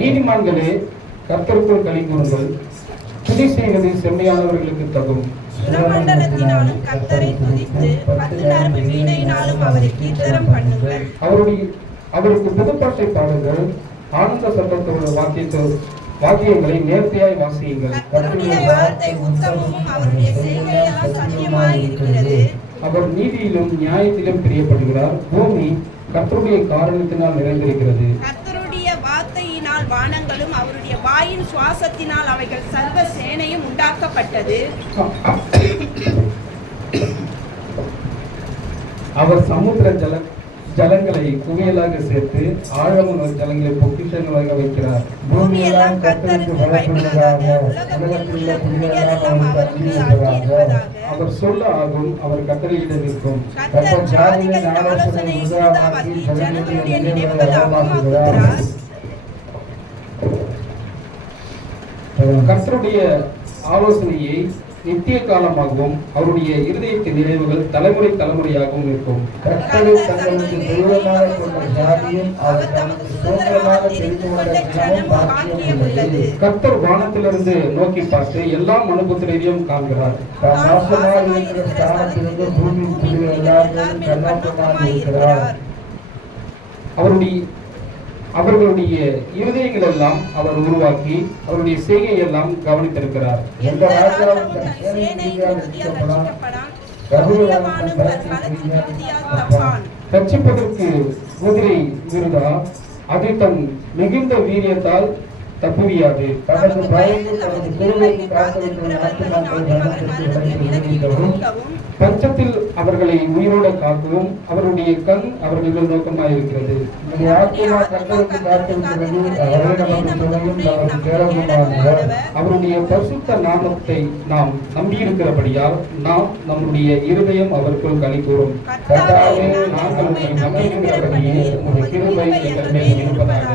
நீதிமான்களே, கர்த்தருக்குள் களி கூறுங்கள். துதி செய்வது செம்மையானவர்களுக்கு தகும். சுரமண்டலத்தினாலும் கர்த்தரை துதித்து பத்து நரம்பு வீணையினாலும் அவரை கீர்த்தனம் பண்ணுங்கள். அவருக்கு புதுப்பாட்டை பாடுங்கள். ஆனந்த சத்தத்தோடு வாக்கியங்களை நேர்த்தியாய் வாசியுங்கள். கர்த்தருடைய வார்த்தை உத்தமமும் அவருடைய செய்கையெல்லாம் சத்தியமாய் இருக்கிறது. அவர் நீதியிலும் நியாயத்திலும் பிரியப்படுகிறார். பூமி கர்த்தருடைய காரணத்தினால் நிறைந்திருக்கிறது. கர்த்தருடைய வார்த்தையினால் வானங்களும் அவருடைய வாயின் சுவாசத்தினால் அவைகள் சர்வ சேனையும் உண்டாக்கப்பட்டது. அவர் சமுத்திர ஜலங்களை குவியலாக சேர்த்து ஆழமுள்ள ஜலங்களை பொக்கிஷங்களாக வைக்கிறார். பூமியெல்லாம் கர்த்தருக்கு பயப்படுவதாக, உலகத்தில் உள்ள குடிகளெல்லாம் அவருக்கு ஆட்சியிருப்பதாக. அவர் சொல்ல ஆகும், அவர் கட்டளையிட நிற்கும். கர்த்தர் ஜாதிகளின் ஆலோசனையை விருதாவாக்கி ஜனங்களுடைய நினைவுகள் அவமாக்குகிறார். கர்த்தருடைய ஆலோசனையை நித்திய காலமாகவும் அவருடைய இருதயத்தின் நினைவுகள் தலைமுறை தலைமுறையாகவும் இருக்கும். கர்த்தரை தங்களுக்கு தெய்வமாக கொண்ட ஜாதியும் அவர் தமக்கு சுதந்திரமாக தெரிந்து கொண்ட ஜனமும் பாக்கியம் உள்ளது. கர்த்தர் வானத்திலிருந்து நோக்கி பார்த்து எல்லா மனுபுத்திரையும் காண்கிறார். நாசமாக இருக்கிற ஸ்தானத்திலிருந்து பூமியின் குடிகள் எல்லாரும் கண்ணோட்டமாக இருக்கிறார். அவர்களுடைய இருதயங்கள் எல்லாம் அவர் உருவாக்கி அவருடைய செய்கை எல்லாம் கவனித்திருக்கிறார். எந்த ராஜாவும் ரட்சிப்பதற்கு குதிரை விருதா, அது தன் மிகுந்த வீரியத்தால் தப்புவியாது. தனது பயந்து தனது குருவைக்கு காத்திருக்கவும் பட்சத்தில் அவர்களை உயிரோடு காக்கவும் அவருடைய கண் அவர்கள் நோக்கமாயிருக்கிறது. அவருடைய பரிசுத்த நாமத்தை நாம் நம்பியிருக்கிறபடியால் நாம் நம்முடைய இருதயம் அவருக்குள் களி கூறும். நாங்கள் நம்பியிருக்கிறபடியே உங்களுடைய கிருபை எங்கள் மேல் இருப்பதாக.